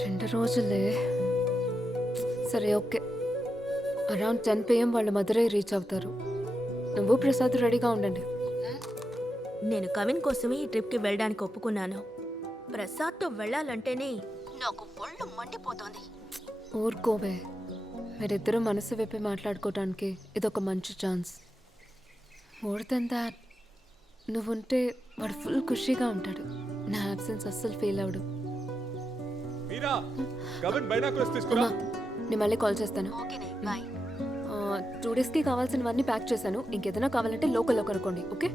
2 రోజులే. సరే okay. Around 10 PM వాళ్ళు మదురై రీచ్ అవుతారు. నువ్వు ప్రసాద్ రెడీగా ఉండండి. నేను కవిన్ కోసమే ఈ ట్రిప్కి వెళ్ళడానికి ఒప్పుకున్నాను. ప్రసాద్తో వెళ్ళాలంటేనే నాకు ఒళ్ళు మండిపోతోంది. ఊరుకోవే. మీరిద్దరూ మనసు విప్పి మాట్లాడుకోవడానికి ఇదొక మంచి ఛాన్స్. మోర్ దెన్ దాట్, నువ్వుంటే వాడు ఫుల్ ఖుషీగా ఉంటాడు. నా అబ్సెన్స్ అస్సలు ఫీల్ అవడు. మీరా కవిన్ బైనాకులర్స్ తీసుకురా. నేను మళ్ళీ కాల్ చేస్తాను. ఓకేనే, బాయ్. 2 డేస్కి కావాల్సినవన్నీ ప్యాక్ చేశాను. ఇంకేదైనా కావాలంటే లోకల్లో కనుక్కోండి. ఓకే.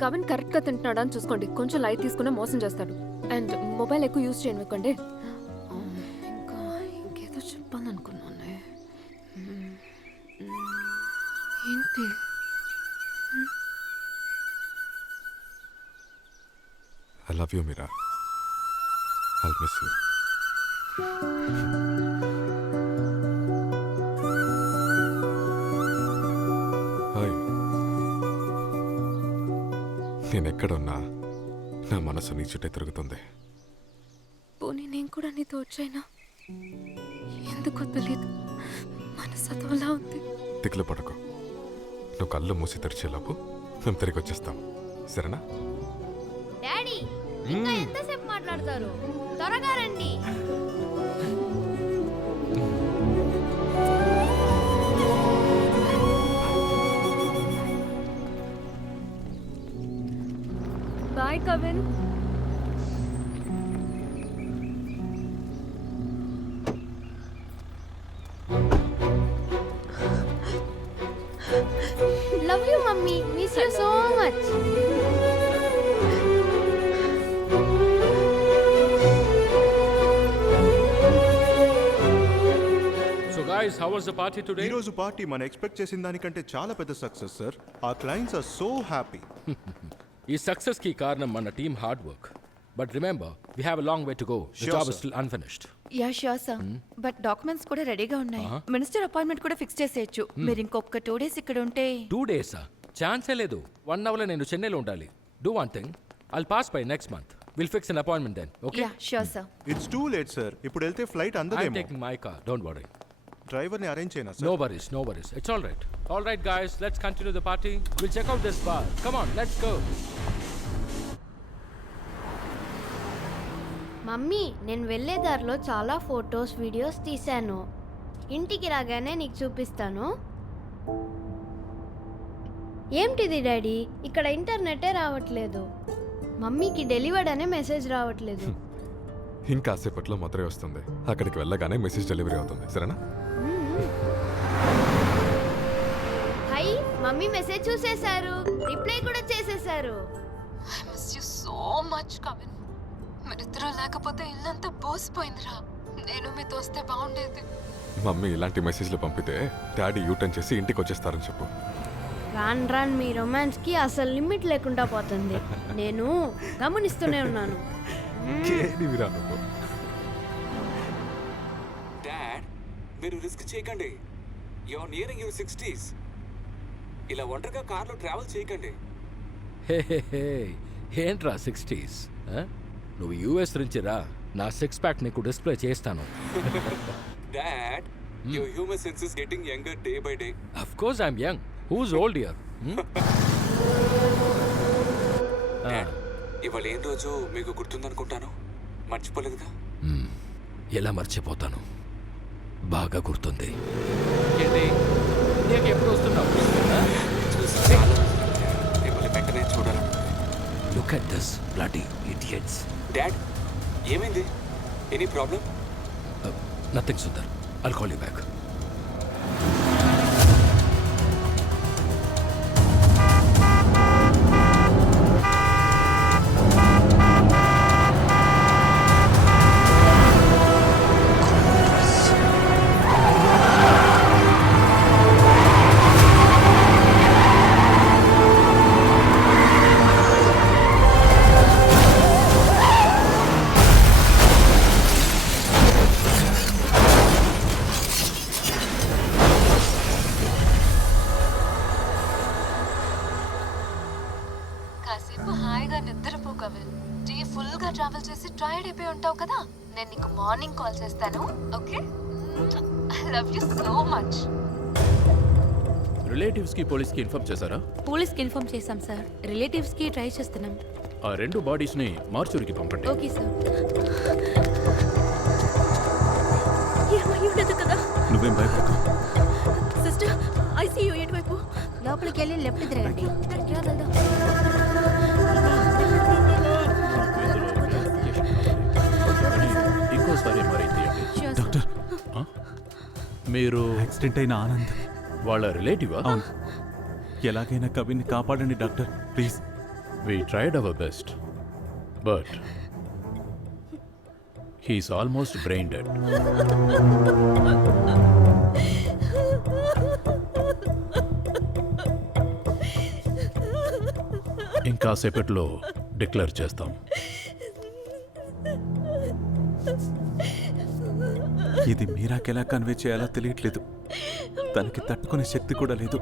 కవిన్ కరెక్ట్గా తింటున్నాడా అని చూసుకోండి. కొంచెం లైట్ తీసుకున్నా మోసం చేస్తాడు. అండ్ మొబైల్ ఎక్కువ యూజ్ చేయనివ్వకండి. ఇంకా ఇంకేదో చెప్పాలనుకున్నానే. ఏంటి? I love you, Mira. I'll miss you. Hi. నేనెక్కడున్నా నా మనసు నీ చుట్టే తిరుగుతుంది. పోనీ నేను కూడా నీతో వచ్చాయినా? ఎందుకో తెలియదు, మనసు అదోలా ఉంది. తిక్కులు పడకు. నువ్వు కళ్ళు మూసి తెరిచేలోపు మేము తిరిగి వచ్చేస్తాం. సరేనా? డాడీ, ఇంకా ఎంతసేపు మాట్లాడతారు? త్వరగా రండి. Bye Kavin. Love you mummy, miss you so much. Guys, how was the party today? ఈ రోజు పార్టీ మనం ఎక్స్పెక్ట్ చేసిన దానికంటే చాలా పెద్ద సక్సెస్ సార్. ఆ క్లయింట్స్ ఆర్ సో హ్యాపీ. ఈ సక్సెస్ కి కారణం మన team hard work. But remember, we have a long way to go. The job is still unfinished. Ya sure sir. బట్ డాక్యుమెంట్స్ కూడా రెడీగా ఉన్నాయి. మినిస్టర్ అపాయింట్మెంట్ కూడా ఫిక్స్ చేసేయచ్చు. మీరు ఇంకొక 2 days ఇక్కడ ఉంటే. 2 days ఛాన్సే లేదు. 1 hour లో నేను చెన్నైలో ఉండాలి. Do one thing, I'll pass by next month. Will fix an appointment then. Okay? Yeah sure sir. It's too late sir. ఇప్పుడు వెళ్తే ఫ్లైట్ ఐ యామ్ అందదేమో. Taking my car, don't worry. డ్రైవర్ని అరేంజ్ చేయనా No sir? worries, no worries. It's all right. All right, guys, let's continue the party. We'll check out this bar. Come on, let's go. Mummy, నేను వెళ్ళే దారిలో చాలా photos, videos తీశాను. ఇంటికి రాగానే నీకు చూపిస్తాను. ఏంటిది డాడీ, ఇక్కడ ఇంటర్నెటే రావట్లేదు. మమ్మీకి డెలివర్డ్ అనే మెసేజ్ రావట్లేదు. ఇంకాసేపట్లో మధురై వస్తుంది. అక్కడికి వెళ్ళగానే మెసేజ్ డెలివరీ అవుతుంది. సరేనా? హై, మమ్మీ మెసేజ్ చూసేశారు, రిప్లై కూడా చేసేశారు. I miss you so much Kavin. మీరిద్దరూ లేకపోతే ఇల్లంతా బోసిపోయిందిరా. నేను మీతో వస్తే బాగుండేది. మమ్మీ ఇలాంటి మెసేజ్లు పంపితే డాడీ యూటర్న్ చేసి ఇంటికి వచ్చేస్తారని చెప్పు. రాన్ రాన్ మీ రొమాన్స్ కి అసలు లిమిట్ లేకుండా పోతుంది. నేను గమనిస్తూనే ఉన్నాను. కేడివిరా నువ్వు. డాడ్, మీరు రిస్క్ చేయకండి. Your nearing your 60s. ఇలా ఒంటరిగా కార్లో ట్రావెల్ చేయకండి. హే హే హే, ఏంట్రా 60s? నువ్వు యూఎస్ నుంచి రా, నా 6 pack నీకు డిస్ప్లే చేస్తాను. Dad, your human sense is getting younger day by day. Of course I'm young. Who's old here? ఇవాళ ఏం రోజు మీకు గుర్తుందనుకుంటాను. మర్చిపోలేదుగా? ఎలా మర్చిపోతాను, బాగా గుర్తుంది. ఏంటి, నీకు ఎప్పుడు వస్తున్నావు? చూసి చాలా రోజులైంది. మిమ్మల్ని వెంటనే చూడాలను. Look at this bloody idiots. Dad, ఏమైంది? Any problem? Nothing, Sundar. I'll call you back. Tired అయిపోయి ఉంటావు కదా, నేను నీకు మార్నింగ్ కాల్ చేస్తాను. Okay, I love you so much. రిలేటివ్స్కి పోలీస్కి ఇన్ఫార్మ్ చేశారా? పోలీస్కి ఇన్ఫార్మ్ చేశాం సార్. రిలేటివ్స్కి ట్రై చేస్తున్నాం. ఆ 2 బాడీస్ని మార్చురికి పంపండి. Okay sir. ఏమై ఉండదు కదా? నువ్వేం భయపడకు. సిస్టర్, ఐసీయూ ఎటువైపు? లోపలికి వెళ్ళి లెఫ్ట్ తిరగండి. ఇంకోసారి మరి డాక్టర్, మీరు యాక్సిడెంట్ అయిన ఆనంద్. వాళ్ళ రిలేటివా? అవును. ఎలాగైనా కవిన్ని కాపాడండి doctor, please. We tried our best, but he's almost brain dead. ఇంకా సేపట్లో డిక్లేర్ చేస్తాం. ఇది మీరాకెలా కన్వే చేయాలో తెలియట్లేదు. తనకి తట్టుకునే శక్తి కూడా లేదు.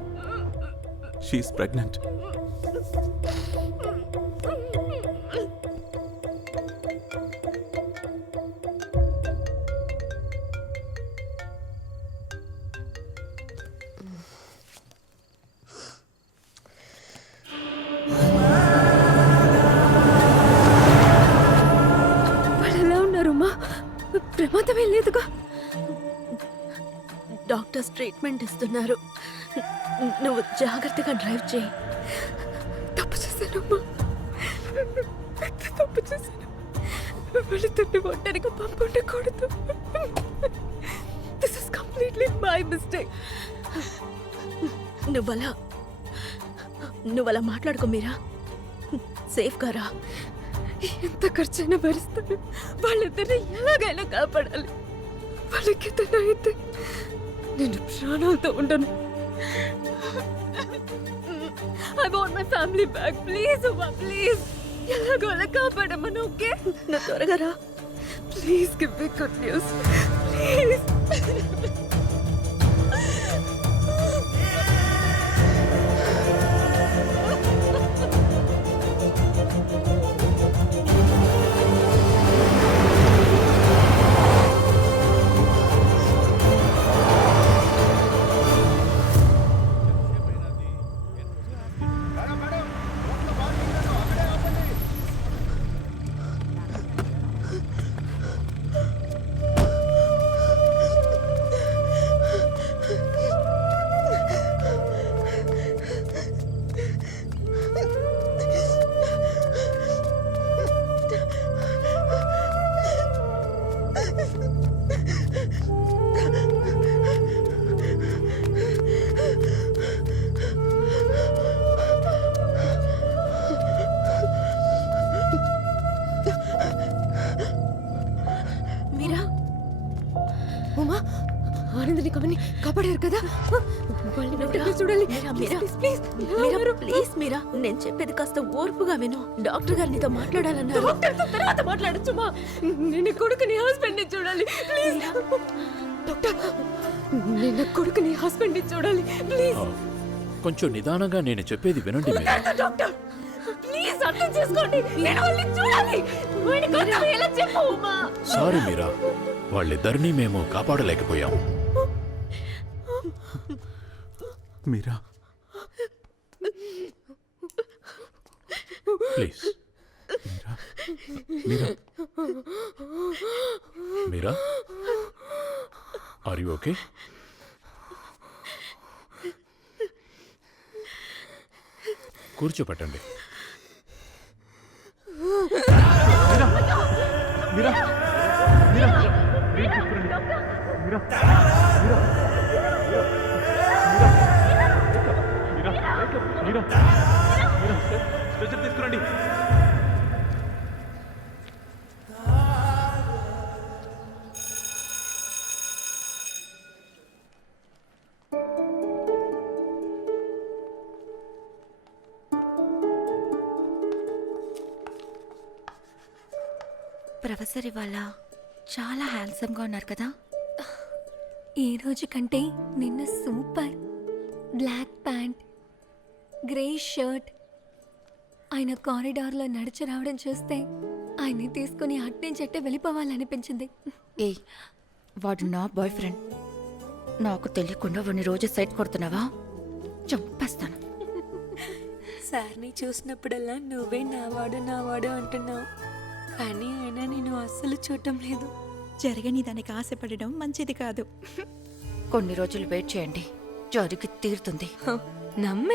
She's pregnant. వాళ్ళు ఎలా ఉన్నారమ్మా? ప్రమాదమే లేదుగా? డాక్టర్స్ ట్రీట్మెంట్ ఇస్తున్నారు. నువ్వు జాగ్రత్తగా డ్రైవ్ చేయి. తప్పు చేశానమ్మా, తప్పు చేశాను. వాళ్ళిద్దరిని ఒంటరిగా పంపుండకూడదు. This is completely my mistake. నువ్వలా మాట్లాడుకో మీరా. సేఫ్గా రా. ఎంత ఖర్చైనా భరిస్తాను. వాళ్ళిద్దరిని ఎలాగైనా కాపాడాలి. వాళ్ళకి ఏదైనా అయితే నేను ప్రాణాలతో ఉండను. I want my family back. Please అమ్మా, ప్లీజ్. ఎలాగో అలా కాపాడమ్మను. ఓకే, నువ్వు త్వరగా రా. Please give me good news, please. Meera, Uma, ఆనందని కమని కాపాడారు కదా? వాళ్ళని వెంటనే చూడాలి. మీరా, ప్లీజ్, ప్లీజ్ మీరా, నేను చెప్పేది కాస్త ఓర్పుగా విను. డాక్టర్ గారు నీతో మాట్లాడాలన్నారు. డాక్టర్తో తర్వాత మాట్లాడచ్చుమా. నేను కొడుకుని హస్బెండ్ని చూడాలి, ప్లీజ్. డాక్టర్, నేను కొడుకుని హస్బెండ్ని చూడాలి, ప్లీజ్. కొంచెం నిదానంగా నేను చెప్పేది వినండి మీరా. డాక్టర్, ప్లీజ్ అర్థం చేసుకోండి. నేను వాళ్ళని చూడాలి. వాడికి అర్థమయ్యేలా చెప్పు ఉమా. సారీ మీరా, వాళ్ళిద్దరినీ మేము కాపాడలేకపోయాం. Meera, please Meera, Meera, are you okay? కూర్చోపెట్టండి. తీసుకురండి. ప్రొఫెసర్ ఇవాళ చాలా హ్యాండ్సమ్గా ఉన్నారు కదా? ఈ రోజు కంటే నిన్న super. Black pant, grey shirt. ఆయన కారిడార్లో నడిచి రావడం చూస్తే ఆయన్ని తీసుకుని అట్టే వెళ్ళిపోవాలనిపించింది. ఏయ్, వాడు నా బాయ్ ఫ్రెండ్. నాకు తెలియకుండా వాడిని రోజు సైట్ కొడుతున్నావా? చంపేస్తాను. సార్ని చూసినప్పుడల్లా నువ్వే నావాడు అంటున్నావు, కానీ అయినా నేను అస్సలు చూడటం లేదు. జరగని దానికి ఆశపడడం మంచిది కాదు. కొన్ని రోజులు వెయిట్ చేయండి, జరిగి తీరుతుంది. నమ్మే